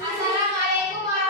Assalamualaikum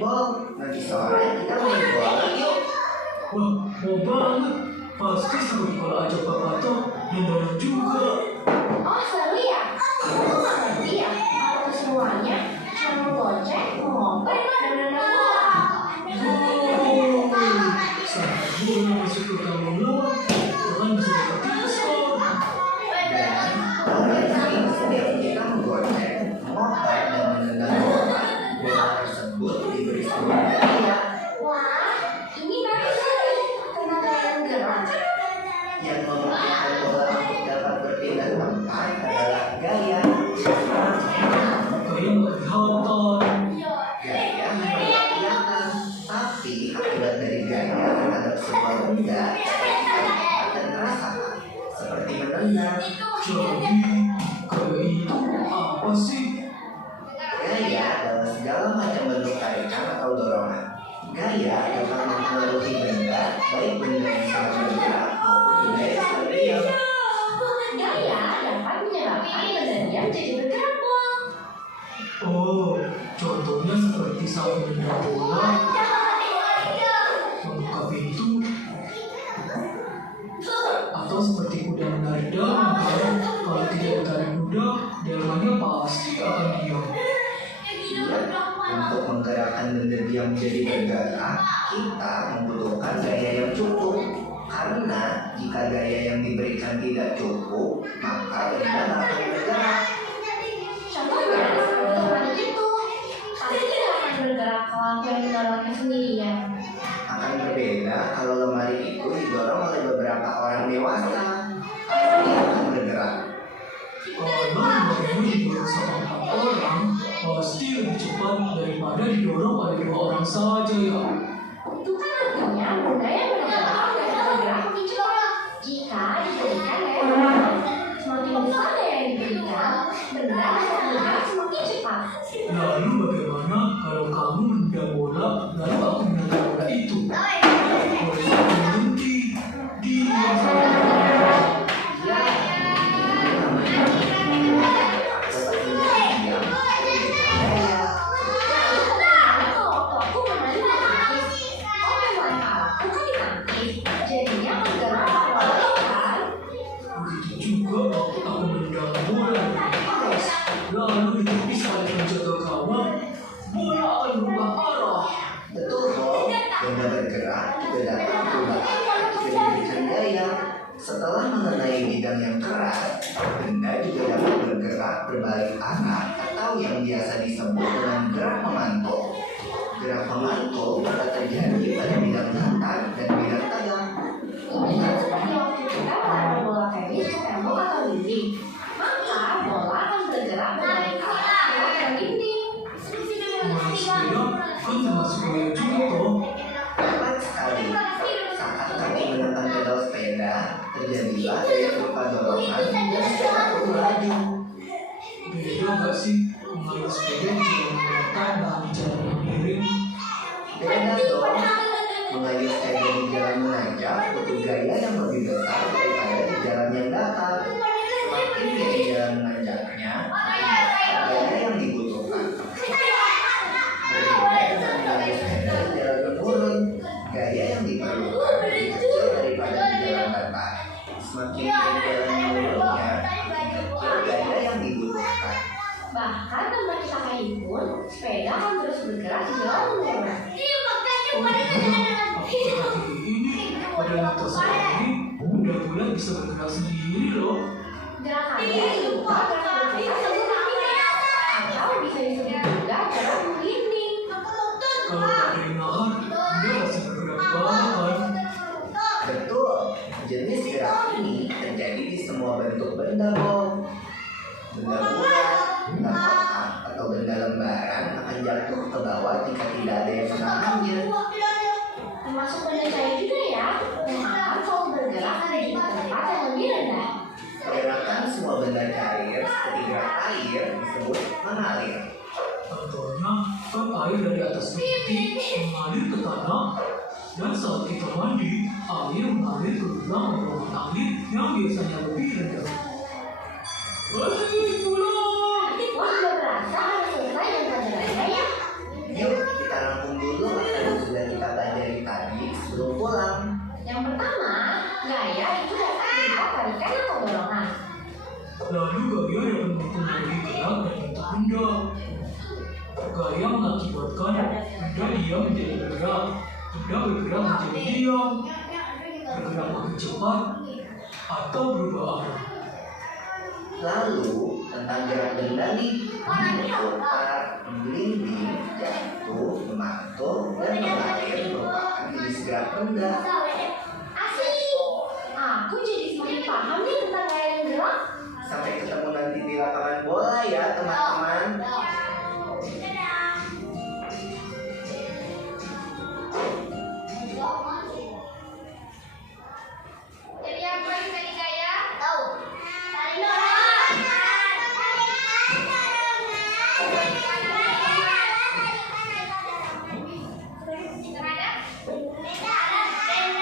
Bob, nanti sore kita main bola yuk. Wah, mau banget. Pasti seru kalau ajak Papa Tom dan Dara juga. Oh seru ya? Aku nggak ngerti ya. Kalau keseruannya cuma gocek, ngompet, dan bola. Saat bola masuk ke gawang lawan, jangan bisa dapat skor. Dan paling setiap kita menggocek, ngompet dan menendang bola, bola tersebut diberi sebuah hadiah. Wah, ini bagus sekali. Karena gaya gerak. Yang memungkinkan bola untuk dapat berpindah tempat adalah gaya. Kayak nggak kelihatan. Gaya memang tidak kelihatan, tapi akibat dari gaya terhadap sebuah benda dapat dan terasakan, seperti menendang. Jadi, kayak itu apa sih? Gaya dalam segala macam bentuk tarikan atau dorongan. Gaya dapat mempengaruhi benda, baik benda yang sedang bergerak maupun benda yang sedang diam. Gaya dapat menyebabkan benda diam jadi bergerak, Bob. Oh, contohnya seperti saat menendang bola, membuka pintu, atau seperti kuda menarik daun. Kalau tidak ditarik kuda, delmannya pasti akan diam. Untuk menggerakkan benda diam menjadi bergerak, kita membutuhkan gaya yang cukup. Karena jika gaya yang diberikan tidak cukup, maka benda tak akan bergerak. Contohnya seperti teman itu. Pasti tidak akan bergerak kalau aku yang mendorongnya sendirian. Akan berbeda kalau lemari itu didorong oleh beberapa orang dewasa. Pasti akan bergerak. Kalau lemarimu didorong sama 4 orang, pasti lebih cepat daripada didorong oleh 2 orang saja ya. Itu kan artinya benda yang bergerak akan bergerak lebih cepat. Jika diberikan gaya dorongan, semakin besar gaya yang diberikan, benda akan bergerak semakin cepat. Lalu bagaimana kalau kamu menendang bola, lalu aku menendang bola itu? Bola itu berhenti, diam saja. Ya, itu namanya dapat menjadi diam dari gaya. Kalau waktu aku bermain di tangkis, oh memang aku kan di tangkis, jadinya bergerak awalnya kan. Begitu juga waktu aku menendang bola dengan keras, lalu ditepis oleh penjaga gawang, bola akan berubah arah. Betul, Bob. Benda bergerak juga dapat berubah arah jika diberikan gaya. Setelah mengenai bidang yang keras, benda juga dapat bergerak berbalik arah atau yang biasa disebut dengan gerak memantul. Gerak memantul dapat terjadi pada bidang datar dan bidang tegang. Ini kan seperti waktu kita menaruh bola tenis ke tembok atau dinding, maka bola akan bergerak berbalik arah ke dinding. Main sepeda kan termasuk gaya juga toh. Tepat sekali. Saat kaki menekan pedal sepeda, terjadilah gaya berupa dorongan dan sepeda pun melaju. Beda nggak sih mengayuh sepeda jika menggunakan bahan di jalan yang miring? Beda dong. Mengayuh sepeda di jalan menanjak butuh gaya yang lebih besar daripada di jalan yang datar. Semakin dari jalan menanjaknya, makin besar gaya yang dibutuhkan. Berbeda dengan mengayuh sepeda di jalan menurun, gaya yang diperlukan lebih kecil daripada di jalan datar. Semakin dari jalan menurunnya, makin kecil gaya yang dibutuhkan. Bahkan tanpa dipakai pun, sepeda akan terus bergerak di jalan menurun. Oh iya, aku perhatikan ini pada mitos ini, benda-benda bisa bergerak sendiri loh. Gerakannya berupa gerak bergerak sambil berpindah, atau bisa disebut juga gerak menggelinding. Kalau tak ada yang nahan, benda pasti bergerak di bawah kan? Betul, jenis gerak ini terjadi di semua bentuk benda, Bob. Benda bulat, benda kotak, atau benda lembaran akan jatuh ke bawah jika tidak ada yang menahannya. Termasuk benda cair juga ya, yang akan selalu bergerak menuju ke tempat yang lebih rendah. Pergerakan semua benda cair seperti gerak air disebut mengalir. Contohnya, kan air dari atas bukit mengalir ke tanah, dan saat kita mandi, air mengalir ke dalam ruangan angin yang biasanya lebih rendah. Pulang! Wah, sudah berasa harus selesai dengan pelajarannya ya. Yuk, kita Gaya mengakibatkan benda diam menjadi bergerak, benda bergerak menjadi diam, bergerak makin cepat, atau berubah arah. Lalu tentang gerak benda nih, berputar, menggelinding, jatuh, memantul, dan mengalir merupakan jenis gerak benda. Asik. Aku jadi semakin paham nih tentang gaya yang gerak. Sampai ketemu nanti di lapangan bola ya teman-teman. Jadi apa yang tadi gaya? Tahu. Tarik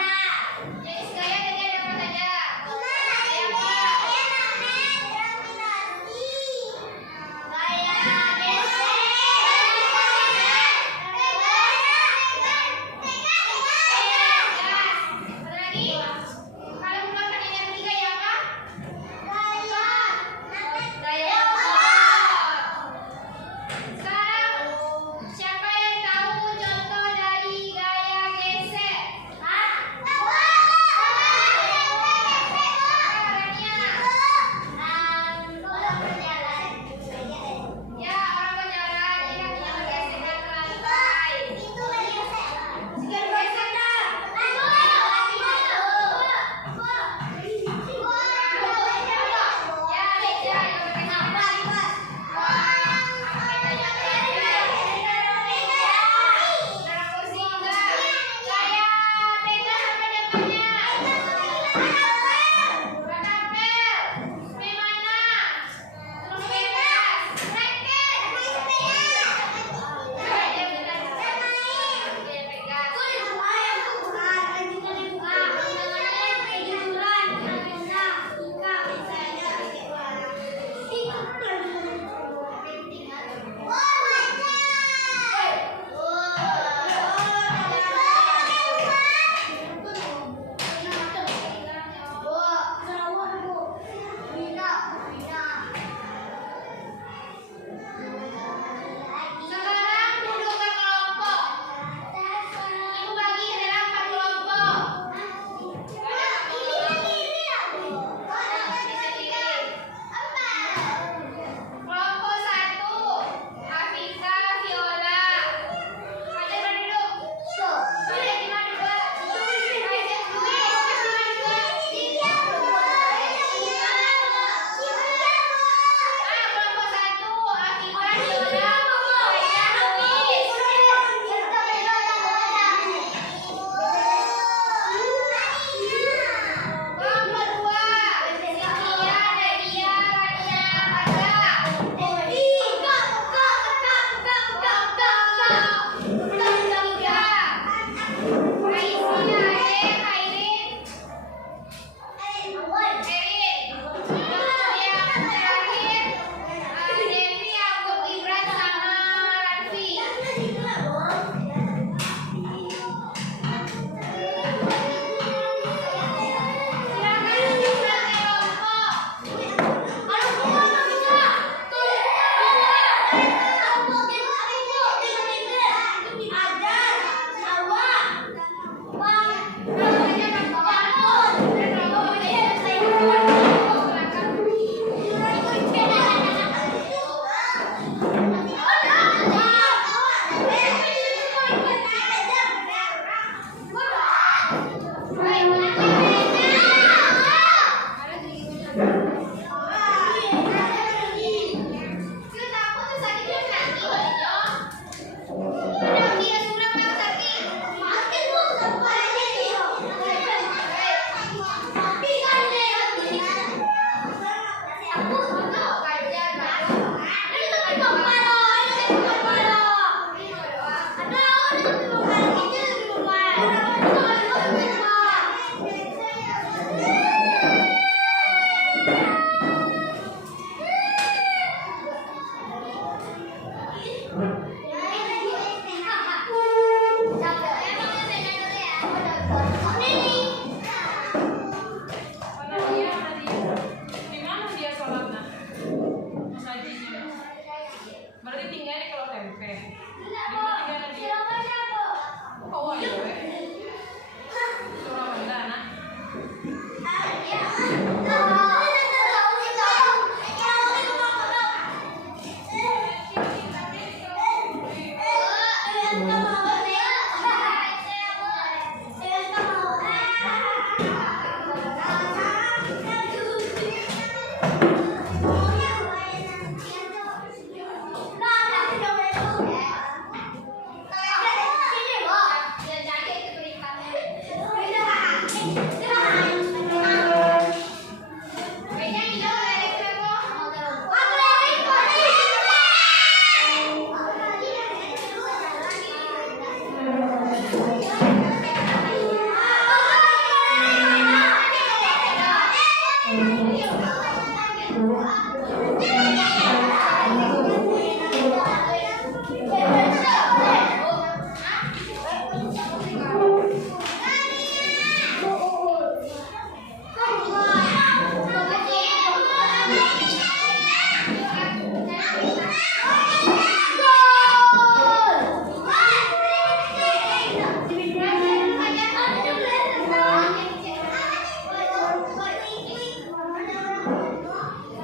Thank you.